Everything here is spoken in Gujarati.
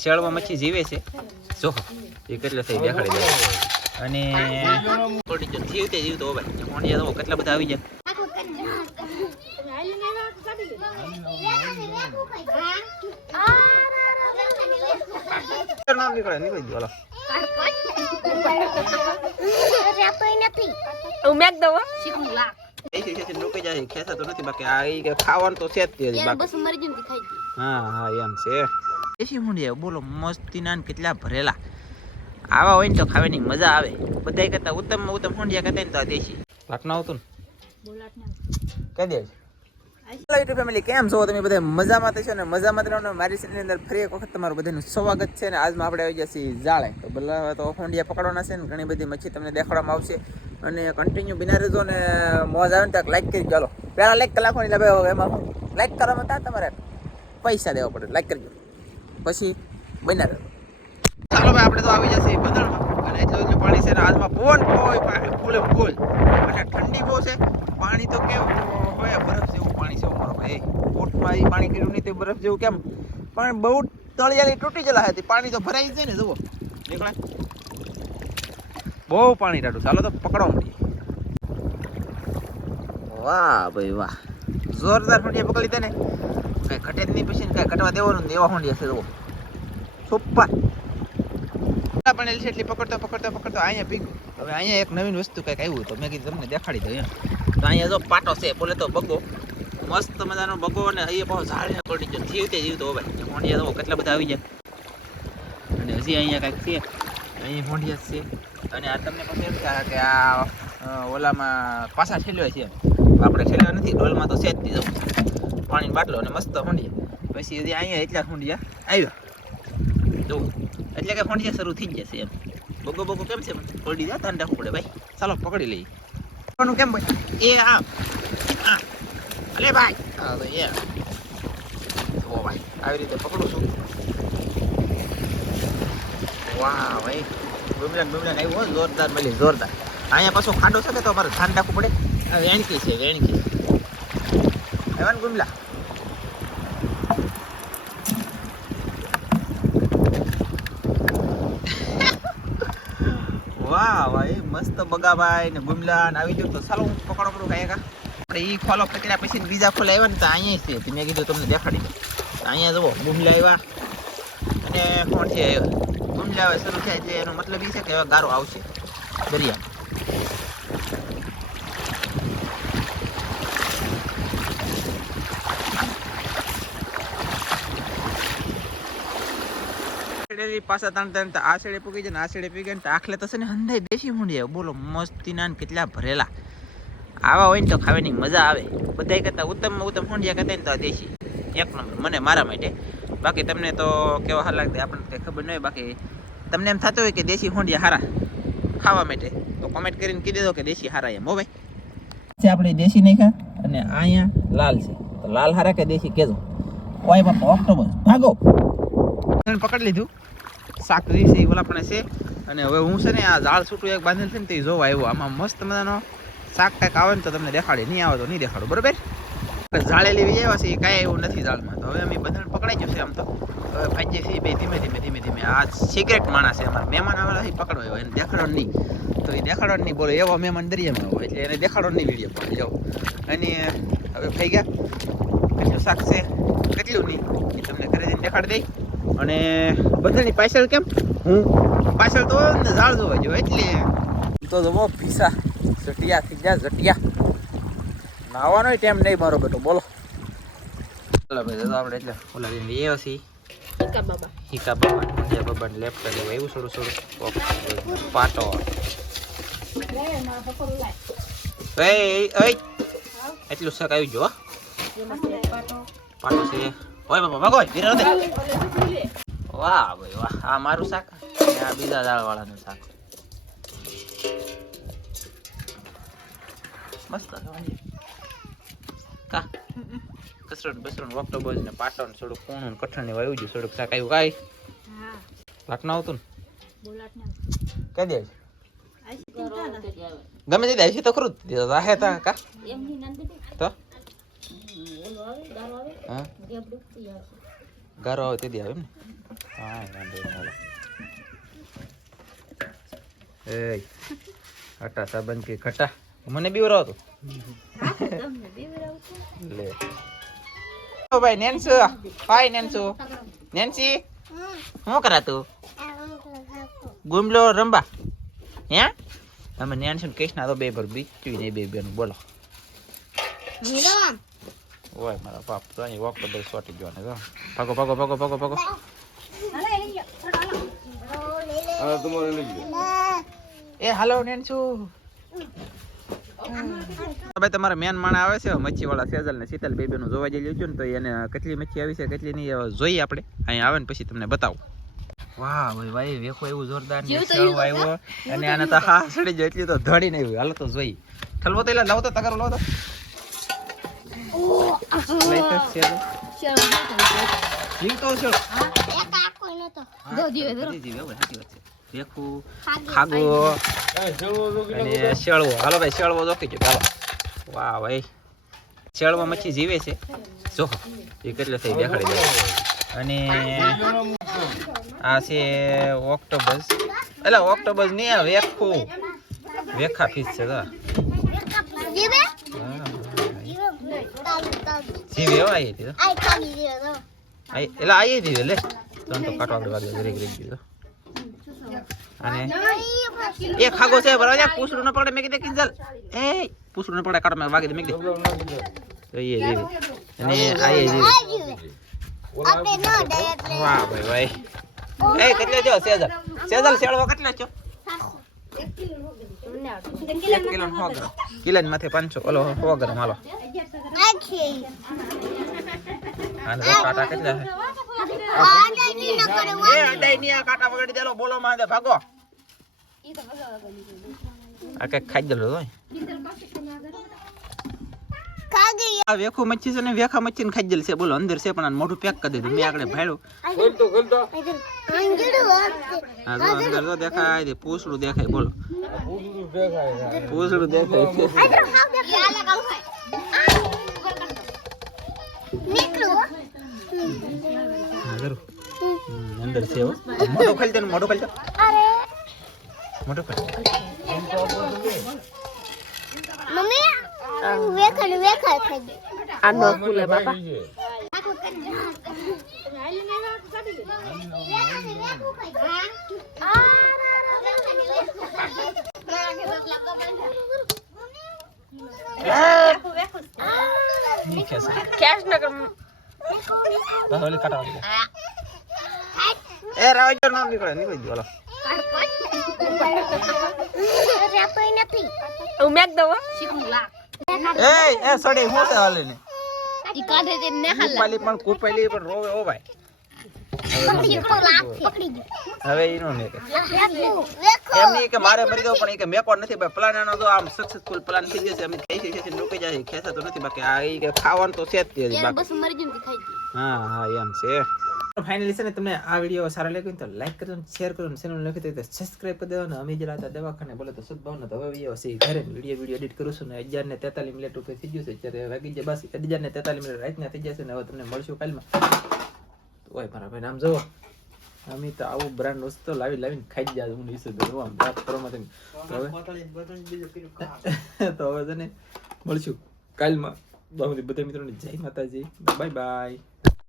શેળમાં મચ્છી જીવે છે જો એ કેટલો થઈ દેખાડી દે અને જીવતે જીવતો ભાઈ મોંડિયા તો કેટલા બધા આવી જાય ખાવાનું તો છે હા એમ છે દેશી મુંડિયા બોલો મસ્તી ના કેટલા ભરેલા આવા હોય ને તો ખાવાની મજા આવે બધા કરતા ઉત્તમ ઉત્તમ મુંડિયા કરતા ને તો દેશી ભાગના આવતું ને કહી દે હેલો યુટ્યુબ ફેમિલી કેમ છો તમે બધા મજામાં થશો ને મજામાં રહેવાનો મારી ચેનલની અંદર ફરી એક વખત તમારું બધાનું સ્વાગત છે ને આજમાં આપણે આવી ગયા છીએ જાળે તો ભલે તો મુંડિયા પકડવાના છે ને ઘણી બધી મચ્છી તમને દેખાડવામાં આવશે અને કન્ટિન્યુ બિના રહેજો ને મોજ આવે ને ત્યાં લાઈક કરી ચાલો પહેલાં લાઈક કલાકોની લાવે એમાં લાઈક કરવામાં ત્યાં તમારે પૈસા દેવા પડે લાઈક કરજો પછી બના રહે ચાલો ભાઈ આપણે તો આવી જશે બંદરમાં અને એટલું પાણી છે ને આજમાં પવન ફૂલે ફૂલ અને ઠંડી બહુ છે પાણી તો કેવું હોય બરફ જેવું પાણી છે મારો ભાઈ બોટમાં એ પાણી કર્યું નહીં તે બરફ જેવું કેમ પણ બહુ તળિયાલી તૂટી ગયેલા હતી પાણી તો ભરાઈ જાય ને જુઓ નીકળે બહુ પાણી ટાઢું ચાલો તો પકડવા મળીએ વાહ ભાઈ વાહ જોરદાર ફંડિયા પકડી દે ને કઈ ઘટે જ નહીં પછી કઈ ઘટવા દેવાનું ને એવા ફંડિયા છે જુઓ સુપર પણ એટલી પકડતો અહીંયા પીગું હવે અહીંયા એક નવીન વસ્તુ કંઈક આવ્યું તો મેં કીધું તમને દેખાડી દઉં એમ તો અહીંયા જો પાટો છે બોલે તો બગો મસ્ત મજાનો બગો અને અહીંયા પાછો ઝાડને પડી ગયો જીવતો ભાઈ મોંડિયા તો કેટલા બધા આવી જાય અને હજી અહીંયા કાંઈક છે અહીંયા મોંડિયા છે અને આ તમને પછી એમ થાય કે આ ઓલામાં પાછા ઠેલ્યો છે આપણે ઠેલ્યો નથી ડોલમાં તો છે જ દીધો પાણીની બાટલો અને મસ્ત મોંડિયા પછી હજી અહીંયા એટલા મોંડિયા આવ્યા જો એટલે કે ફંડિયા શરૂ થઈ જશે એમ બગો કેમ છે પડી જાય ધ્યાન રાખવું પડે ભાઈ ચાલો પકડી લઈએ કેમ ભાઈ એ આ અલે ભાઈ હા તો એ ઓ ભાઈ આવી રીતે પકડું છું વાહ ભાઈ બુમરાંગ આવ્યો જોરદાર મળી જોરદાર અહીંયા પાછો ખાડો છે કે તો અમારે ધ્યાન રાખવું પડે આ વેણકી છે એવા ને ગુમલા વાહ ભાઈ મસ્ત બગાભાઈ ને ગુમલા ને આવી ગયો તો ચાલો હું પકડો પડું કાંઈ આપણે એ ખોલો પકડ્યા પછી બીજા ખોલા આવ્યા ને તો અહીંયા છે મેં કીધું તમને દેખાડી દઉં અહીંયા જુઓ ગુમલા આવ્યા અને કોણ છે ગુમલા હવે શરૂ થાય એટલે એનો મતલબ એ છે કે હવે ગારો આવશે દરિયા પાછા ત્રણ આ છેડે પૂગી જાય ને આ છેડે પૂગી ને આખલે તો છે ને હંધાઈ દેશી મુંડિયા બોલો મસ્તી ના કેટલા ભરેલા આવા હોય ને તો ખાવાની મજા આવે બધા કરતા ઉત્તમ મુંડિયા કરતા ને તો દેશી એક નંબર મને મારા માટે બાકી તમને તો કેવા હાલ લાગતા આપણને કંઈ ખબર ન હોય બાકી તમને એમ થતું હોય કે દેશી મુંડિયા હારા ખાવા માટે તો કોમેન્ટ કરીને કહી દેજો કે દેશી હારા એમ હો ભાઈ આપણે દેશી નહીં ખા અને અહીંયા લાલ છે તો લાલ હારા કે દેશી કેજો ઓય બાપા ઓક્ટોબર ભાગો પકડી લીધું શાક છે ઓલા પણ છે અને હવે હું છે ને આ ઝાડ છૂટું એક બાંધેલ છે ને તે જોવા આવ્યો આમાં મસ્ત મજાનો શાક કાંઈક આવે ને તો તમને દેખાડે નહીં આવે તો નહીં દેખાડો બરોબર ઝાડે લેવી આવ્યા છે એ કાંઈ એવું નથી ઝાડમાં તો હવે અમે બધાને પકડાઈ જશે આમ તો હવે ભાઈ છે બે ધીમે આ સિક્રેટ માણસ છે અમારા મહેમાન આવેલા છે પકડવા આવ્યો એને દેખાડો નહીં તો એ દેખાડો નહીં બોલો એવો મહેમાન દરિયામાં હોય એટલે એને દેખાડો નહીં વિડીયો પણ એવો અને હવે થઈ ગયા કેટલું શાક છે કેટલું નહીં એ તમને ઘરે જઈને દેખાડી દઈ અને બધાની પાછળ કેમ હું પાછળ તો ઝાડ જોવા જો એટલે તો જવો ભીસા જટિયા થઈ ગયા જટિયા નાવાનો ટાઈમ નહીં મારો બેટો બોલો ચાલો ભાઈ તો આપણે એટલે ઓલા એ હસી હિકા બાબા લેફ્ટ લેવા એવું થોડું પાટો એટલું શાક આવી જો પાટો છે ઓય બાબા ભાગો ધીરે દે વાહ ભાઈ વાહ આ મારું શાક આ બીજા દાળ વાળાનું શાક મસ્ત કા કસરત ઓક્ટોબર ને પાટો ને થોડુંક કોણું કઠણ ને વાયું ગયું થોડુંક શાક આવ્યું કાંઈ લાટ ના આવતું ને કહી દે ગમે તે દે તો ખરું રાહે તા કા તો હા ગારો આવે તે દી આવે એમ ને હા વાંધો નહીં હાલો એ ખટા સાબન કે ખટા મને બીવરાવ તો લે ઓ ભાઈ નેન્સુ હાય નેન્સુ નેન્સી શું કરા તું ગુમલો રંબા હે અમે નેન્સુ કૃષ્ણા તો બે પર બીચું નહીં બે બેનું બોલો ઓય મારા બાપ તો અહીં વોક પર સોટી ગયો ને ભાગો ભાગો ભાગો ભાગો ભાગો એ હાલો નેન્સુ ભાઈ તમારા મેન માણા આવે છે મચ્છી વાળા સેજલ ને શીતલ બેબી નું જોવા જઈ લેજો ને તો એને કેટલી મચ્છી આવી છે કેટલી નહીં જોઈએ આપણે અહીં આવે ને પછી તમને બતાવું વાહ ભાઈ ભાઈ વેખો એવું જોરદાર ને શેળવો આવ્યો અને આને તો હા સડી જાય એટલી તો ધડી નહીં હાલો તો જોઈ ઠલવો તો લાવો તો તગારો લાવો તો લઈ તો શેળવો જીવ તો શેળવો એક આ કોઈ નતો દો જીવે દો જીવે હવે સાચી વાત છે વેખો ખાગો અને શેળવો હાલો ભાઈ શેળવો જોકી જો હાલો વાહ ભાઈ શેળવો મચ્છી જીવે છે જો એ કેટલે થઈ દેખાડી દે અને આ છે ઓક્ટોબસ એટલે ઓક્ટોબસ નહીં આ વેખું વેખા ફિશ છે તો જીવે જીવે હો આઈ હતી તો આઈ એટલે આઈ હતી લે તો કાટો આપણે વાગે રેગ રેગ દીધો અને એ ખાગો છે બરાબર પૂછડું ન પડે મે કીધે કિંજલ એ પૂછડું ન પડે કાટો મે વાગે દે મે કીધે તો એ જીવે અને આઈ જીવે આપણે નો ડાયટ વાહ ભાઈ ભાઈ એ કેટલે જો સેજલ સેજલ શેળવો કેટલે છો 1 કિલો કિલો માથે 500 ઓલો 100 ગ્રામ હાલો આને તો કાટા કેટલા છે એ અડાઈ ની આ કાટા વગાડી દેલો બોલો માં દે ભાગો આ કે ખાઈ દેલો હોય આ વેખો મચ્છી છે ને વેખા મચ્છી ને ખાઈ દેલ છે બોલો અંદર છે પણ આ મોઢું પેક કરી દીધું મે આગળ ભાડ્યો આ જો અંદર તો દેખાય દે પૂછડું દેખાય બોલો પૂછડું દેખાય અંદર છે મોટો ખાઈ દે મોટો ખાઈ દે મોટો ખાઈ મમ્મી વેખણ વેખણ ખાઈ દે આ નો ફૂલે બાપા કેશ ન કર બાહોલી કાટા એ રાવજો નો નીકળે નીકળી ગયો રાપઈ નથી હું મેક દો શીખું લા એ સડી હું તે હાલે ને ઈ કાઢે તે ને હાલ કુપાલી પણ રોવે ઓ ભાઈ હવે ઈ નો મેકે એમ નહીં કે મારે મરી દો પણ ઈ કે મેકો નથી ભાઈ પ્લાન તો આમ સક્સેસફુલ પ્લાન થઈ જશે અમે ખાઈ છે રોકી જાય ખેસા તો નથી બાકી આ ઈ કે ખાવાનું તો છે જ તે બાકી બસ મરી જઈને ખાઈ હા હા એમ છે ફાઇનલી છે ને તમને આ વિડીયો સારો લાગ્યો તો લાઈક કરજો શેર કરજો ચેનલ લખી તો સબસ્ક્રાઇબ કરી દેવાનો અમે જ રાતા દવાખાને બોલે તો સદભાવના તો હવે વિડીયો છે ઘરે વિડીયો એડિટ કરું છું ને 11:43 મિનિટ ઉપર થઈ ગયું છે અત્યારે વાગી જાય બસ 11:43 મિનિટ રાતના થઈ જશે ને હવે તમને મળશું કાલમાં ઓય મારા ભાઈ નામ જોવો અમે તો આવું બ્રાન્ડ વસ્તુ લાવીને ખાઈ જાય હું નીચે ગયો આમ વાત કરવામાં તો હવે તને મળશું કાલમાં બધા મિત્રોને જય માતાજી બાય બાય